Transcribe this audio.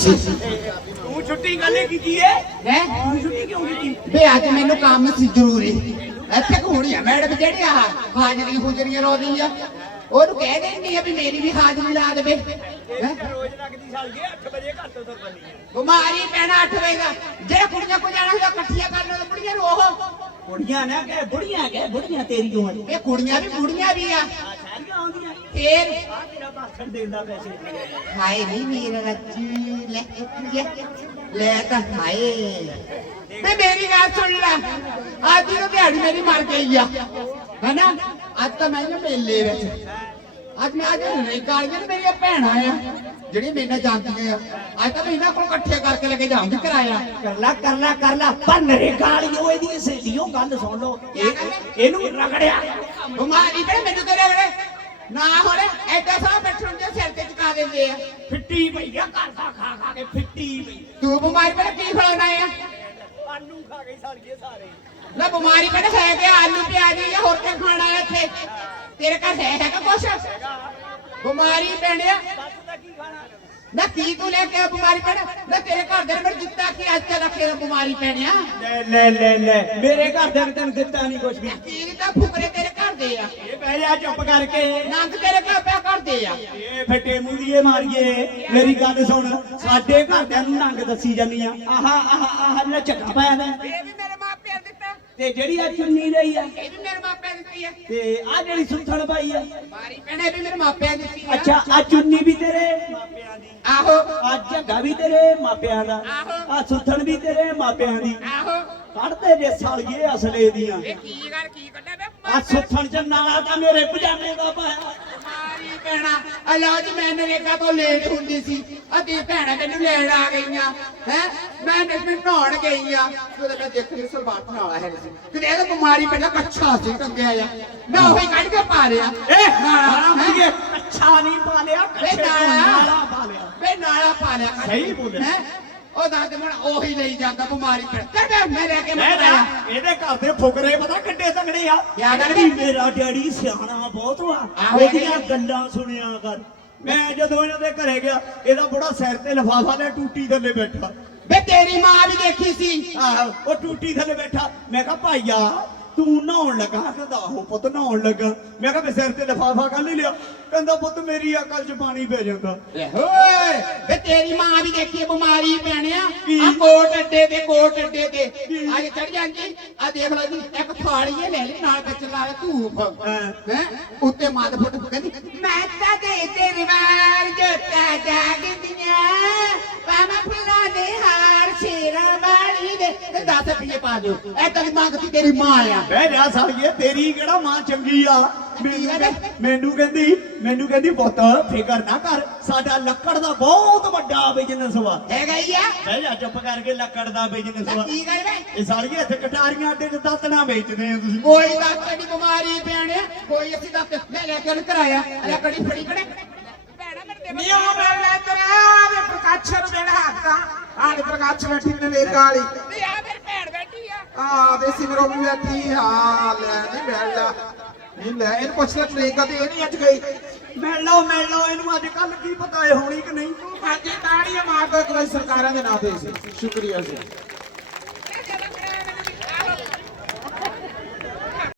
ਤੂੰ ਛੁੱਟੀ ਕਾਲੇ ਕੀਤੀ ਏ ਹੈ? ਤੂੰ ਛੁੱਟੀ ਕਿਉਂ ਕੀਤੀ? ਬੇ ਅੱਜ ਮੈਨੂੰ ਕੰਮ ਸੀ ਜ਼ਰੂਰੀ। ਇੱਥੇ ਕੋਣੀ ਆ ਮੈਡਮ ਜਿਹੜੀ ਆ ਹਾਜ਼ਰੀ ਹੁਜਰੀਆਂ ਲਾਉਂਦੀ ਆ। ਉਹਨੂੰ ਕਹਿ ਦੇਣੀ ਆ ਵੀ ਮੇਰੀ ਵੀ ਹਾਜ਼ਰੀ ਲਾ ਦੇਵੇ? ਰੋਜ਼ ਲੱਗਦੀ ਸਾਲ ਕੇ 8 ਵਜੇ ਘਰ ਤੋਂ ਤੁਰਨੀ ਬਿਮਾਰੀ ਪੈਣਾ 8 ਵਜੇ ਦਾ। ਜਿਹੜੇ ਕੁੜੀਆਂ ਕੋ ਜਾਣਾ ਹੁੰਦਾ ਇਕੱਠੀਆਂ ਕਰ ਲਓ ਕੁੜੀਆਂ ਨੂੰ ਉਹ। ਕੁੜੀਆਂ ਨਾ ਕਹਿ ਬੁੜੀਆਂ ਕਹਿ ਬੁੜੀਆਂ ਤੇਰੀ ਉਮਰ ਇਹ ਕੁੜੀਆਂ ਵੀ ਬੁੜੀਆਂ ਵੀ ਆ। ਸਾਰੀਆਂ ਆਉਂਦੀਆਂ। ਫੇਰ? ਆ ਤੇਰਾ ਭਾਸ਼ਣ ਦੇਂਦਾ ਪੈਸੇ। ਹਾਏ ਨਹੀਂ ਮੇਰਾ ਰੱਜੀ ਲੈ ਲੈ ਲੈ ਤਾਂ ਹਾਏ। ਤੇ ਮੇਰੀ ਗੱਲ ਸੁਣ ਲੈ ਅੱਜ ਦੀ ਦਿਹਾੜੀ ਮੇਰੀ ਮਰ ਗਈ ਆ। ਹੈਨਾ? ਅੱਜ ਤਾਂ ਮੈਂ ਮੇਲੇ ਵਿੱਚ। ਅੱਜ ਮੈਂ ਅੱਜ ਰੇਕਾਲੀਆਂ ਮੇਰੀਆਂ ਭੈਣਾਂ ਆ ਜਿਹੜੀਆਂ ਮੇਰੇ ਨਾਲ ਜਾਂਦੀਆਂ ਆ। ਅੱਜ ਤਾਂ ਮੈਂ ਇਹਨਾਂ ਕੋਲ ਇਕੱਠੇ ਕਰਕੇ ਲੈ ਕੇ ਜਾਊਂਗੀ ਕਿਰਾਇਆ। ਕਰ ਲਾ ਕਰ ਲਾ ਕਰ ਲਾ। ਪੰਨ ਰੇ ਗਾਲੀ ਓਏ ਦੀ ਸਹੇਲੀਓ ਗੱਲ ਸੁਣ ਲਓ। ਇਹ- ਇਹਨੂੰ ਰਗੜਿਆ। ਬਿਮਾਰੀ ਤੇ ਮੈਨੂੰ ਤੇਰੇ ਵੇਲੇ ਨਾ ਹੋਲੇ ਐਡਾ ਸਾਹ ਬੈਠਣ ਦੇ ਸਿਰ ਤੇ ਚੁਕਾ ਦਿੰਦੇ ਆ। ਫਿੱਟੀ ਪਈਆ ਘਰ ਦਾ ਖਾ ਖਾ ਕੇ ਫਿੱਟੀ ਪਈ। ਤੂੰ ਬਿਮਾਰੀ ਪਰ ਕੀ ਖਲਾਉਣਾ ਆ? ਆਲੂ ਖਾ ਗਈ ਸਾਲੀਏ ਸਾਰੇ। ਨਾ ਬਿਮਾਰੀ ਪਰ ਹੈ ਕਿ ਆਲੂ ਪਿਆਜ਼ ਜਾਂ ਹੋਰ ਕੀ ਖਾਣਾ ਆ ਇੱਥੇ? ਤੇਰੇ ਘਰ ਹੈ ਹੈਗਾ ਕੁਛ? ਬਿਮਾਰੀ ਪੈਣਿਆ ਨਾ ਕੀ ਤੂੰ ਲੈ ਕੇ ਆ ਬਿਮਾਰੀ ਪੈਣ? ਨਾ ਤੇਰੇ ਘਰ ਦੇ ਮੈਨੂੰ ਦਿੱਤਾ ਕੀ? ਅੱਜ ਤੱਕ ਰੱਖੇ ਬਿਮਾਰੀ ਪੈਣਿਆ ਲੈ ਲੈ ਲੈ ਲੈ। ਮੇਰੇ ਘਰ ਦੇ ਤੈਨੂੰ ਦਿੱਤਾ ਨਹੀਂ ਕੁਝ ਵੀ। ਕੀ ਦਿੱਤਾ? ਫੁਕਰੇ ਤੇਰੇ ਘਰ ਦੇ ਆ। ਇਹ ਬਹਿ ਜਾ ਚੁੱਪ ਕਰਕੇ। ਨੰਗ ਤੇਰੇ ਘਰ ਪਿਆ ਕਰਦੇ ਆ। ਇਹ ਫੱਟੇ ਮੂੰਦੀਏ ਮਾਰੀਏ। ਮੇਰੀ ਗੱਲ ਸੁਣ ਸਾਡੇ ਘਰਦਿਆਂ ਨੂੰ ਨੰਗ ਦੱਸੀ ਜਾਂਦੀ ਆ। ਆਹਾ ਆਹਾ ਆਹਾ ਜਿਹੜਾ ਝੱਗਾ ਪਾਇਆ ਦਾ ਇਹ ਵੀ ਮੇਰੇ ਮਾਪਿਆਂ ਦਿੱਤਾ। ਤੇ ਜਿਹੜੀ ਆ ਚੁੰਨੀ ਰਹੀ ਆ। ਇਹ ਵੀ ਮੇਰੇ ਦਿੱਤੀ ਆ। ਤੇ ਆ ਜਿਹੜੀ ਸੁੱਥਣ ਪਾਈ ਆ। ਬਿਮਾਰੀ ਪੈਣੇ ਵੀ ਮੇਰੇ ਮਾਪਿਆਂ ਨੇ ਦਿੱਤੀ ਆ। ਅੱਛਾ ਆ ਚੁੰਨੀ ਵੀ ਤੇਰੇ ਮਾਪਿਆਂ ਦੀ। ਆਹੋ। ਆ ਝੱਗਾ ਵੀ ਤੇਰੇ ਮਾਪਿਆਂ ਦਾ। ਆਹੋ। ਆ ਸੁੱਥਣ ਵੀ ਤੇਰੇ ਮਾਪਿਆਂ ਦੀ। ਆਹੋ। ਕੱਢਦੇ ਜੇ ਸਾਲੀਏ ਅਸਲੇ ਦੀਆਂ। ਇਹ ਕੀ ਗੱਲ ਕੀ ਕੱਢਿਆ ਵੇ ਆ ਸੁੱਥਣ ਚ ਨਾਲਾ ਤਾਂ ਮੇਰੇ ਪਜਾਮੇ ਦਾ ਪਾਇਆ। ਪੈਣਾ। ਅਲਾਜ ਮੈਂ ਨਰੇਗਾ ਤੋਂ ਲੇਟ ਹੁੰਦੀ ਸੀ। ਅਦੀ ਭੈਣਾਂ ਮੈਨੂੰ ਲੈਣ ਆ ਗਈਆਂ। ਹੈ? ਮੈਂ ਨਵੇਂ ਨਹਾਉਣ ਗਈ ਆ। ਉਹਦੇ ਮੈਂ ਦੇਖੀ ਸਲਵਾਰ ਨਾਲ ਹੈ ਸੀ। ਕਿਤੇ ਇਹ ਬਿਮਾਰੀ ਪੈਣਾ ਕੱਛਾ ਸੀ ਟੰਗਿਆ ਆ। ਮੈਂ ਉਹੀ ਕੱਢ ਕੇ ਪਾ ਲਿਆ ਏ ਨਾਲਾ? ਮੁੰਗੇ ਅੱਛਾ ਨਹੀਂ ਪਾ ਲਿਆ ਕੱਛੇ ਨਾਲਾ। ਪਾ ਲਿਆ। ਵੇ ਨਾਲਾ ਪਾ ਲਿਆ। ਸਹੀ ਬੋਲਿਆ। ਉਹ ਦੱਸ ਮਣ ਉਹੀ ਲਈ ਜਾਂਦਾ ਬਿਮਾਰੀ ਪੈ ਚੱਲ ਵੇ ਮੈਂ ਲੈ ਕੇ ਮੈਂ ਮੈਂ ਨਾ ਇਹਦੇ ਘਰ ਦੇ ਫੁਕਰੇ ਪਤਾ ਕਿੱਡੇ ਤਗੜੇ ਆ? ਕਿਆ ਗੱਲ ਕਹਿੰਦੀ ਵੇ? ਮੇਰਾ ਡੈਡੀ ਸਿਆਣਾ ਬਹੁਤ ਵਾ। ਆਹੋ, ਉਹਦੀਆਂ ਗੱਲਾਂ ਸੁਣਿਆ ਕਰ। ਮੈਂ ਜਦੋਂ ਇਹਨਾਂ ਦੇ ਘਰੇ ਗਿਆ ਇਹਦਾ ਬੜਾ ਸਿਰ ਤੇ ਲਫਾਫਾ ਲੈ ਟੂਟੀ ਥੱਲੇ ਬੈਠਾ। ਵੇ ਤੇਰੀ ਮਾਂ ਵੀ ਦੇਖੀ ਸੀ। ਆਹੋ ਉਹ ਟੂਟੀ ਥੱਲੇ ਬੈਠਾ। ਮੈਂ ਕਿਹਾ ਭਾਈਆ ਤੂੰ ਨਹਾਉਣ ਲੱਗਾ ਕਹਿੰਦਾ ਆਹੋ ਪੁੱਤ ਨਹਾਉਣ ਲੱਗਾ। ਮੈਂ ਕਿਹਾ ਮੈਂ ਸਿਰ ਤੇ ਲਫਾਫਾ ਕੱਢ ਹੀ ਲਿਆ। ਕਹਿੰਦਾ ਪੁੱਤ ਮੇਰੀ ਅਕਲ 'ਚ ਪਾਣੀ ਪੈ ਜਾਂਦਾ। ਓਏ ਵੇ ਤੇਰੀ ਮਾਂ ਵੀ ਦੇਖੀ ਬਿਮਾਰੀ ਪੈਣਿਆ? ਆ। ਕੋਟ ਅੱਡੇ ਤੇ ਕੋਟ ਅੱਡੇ ਤੇ। ਅੱਜ ਚੜ ਜਾਂਦੀ ਆ ਦੇਖ ਲੈ ਜੀ ਇੱਕ ਥਾਲੀ ਇਹ ਲੈ ਲਈ ਨਾਲ ਵਿੱਚ ਲਾ ਲੈ ਧੂਫ। ਹਾਂ। ਉੱਤੇ ਮਾਤ ਫੁੱਟ ਕਹਿੰਦੀ ਮੈਂ ਤਾਂ ਦੇ ਤੇਰੀ ਵਾਰ ਜੋਤਾ ਜਾਗਦੀਆਂ ਤੇ 10 ਰੁਪਏ ਪਾ ਦਿਓ। ਇਹ ਤਾਂ ਮੰਗਦੀ ਤੇਰੀ ਮਾਂ ਆ। ਬਹਿ ਜਾ ਸਾਲੀਏ ਤੇਰੀ ਕਿਹੜਾ ਮਾਂ ਚੰਗੀ ਆ? ਮੈਨੂੰ ਕਹਿ- ਮੈਨੂੰ ਕਹਿੰਦੀ ਮੈਨੂੰ ਕਹਿੰਦੀ ਪੁੱਤ ਫਿਕਰ ਨਾ ਕਰ। ਸਾਡਾ ਲੱਕੜ ਦਾ ਬਹੁਤ ਵੱਡਾ ਬਿਜ਼ਨਸ ਵਾ। ਹੈਗਾ ਹੀ ਆ। ਬਹਿ ਜਾ ਚੁੱਪ ਕਰਕੇ ਲੱਕੜ ਦਾ ਬਿਜ਼ਨਸ ਤਾਂ ਵਾ। ਕੀ ਗੱਲ ਵੇ ਇਹ ਸਾਲੀਏ ਇੱਥੇ ਕਟਾਰੀਆਂ ਅੱਡੇ ਤੇ ਦਾਤਣਾ ਵੇਚਦੇ ਆ ਤੁਸੀਂ। ਕੋਈ ਡਾਕਟਰ ਦੀ ਬਿਮਾਰੀ ਪਿਆਣਿਆ ਕੋਈ ਅਸੀਂ ਡਾਕਟਰ ਮੈਂ ਲੈ ਕੇ ਉਹਨੂੰ ਕਰਾਇਆ। ਲੱਕੜੀ ਫੜੀ ਕੜੇ ਹਾਂ ਲੈ ਇਹਨੂੰ ਪੁੱਛ ਲੈ ਟ੍ਰੇਨ ਕਦੇ ਇਹ ਨਹੀਂ ਅੱਜ ਗਈ। ਮਿਲ ਲਓ ਮਿਲ ਲਓ ਇਹਨੂੰ ਅੱਜ ਕੱਲ ਕੀ ਪਤਾ ਇਹ ਹੋਣੀ ਕਿ ਨਹੀਂ। ਹਾਂਜੀ ਤਾੜੀਆਂ ਮਾਰ ਦੋ ਇੱਕ ਵਾਰੀ ਸਰਕਾਰਾਂ ਦੇ ਨਾਂ ਤੇ। ਸ਼ੁਕਰੀਆ ਜੀ।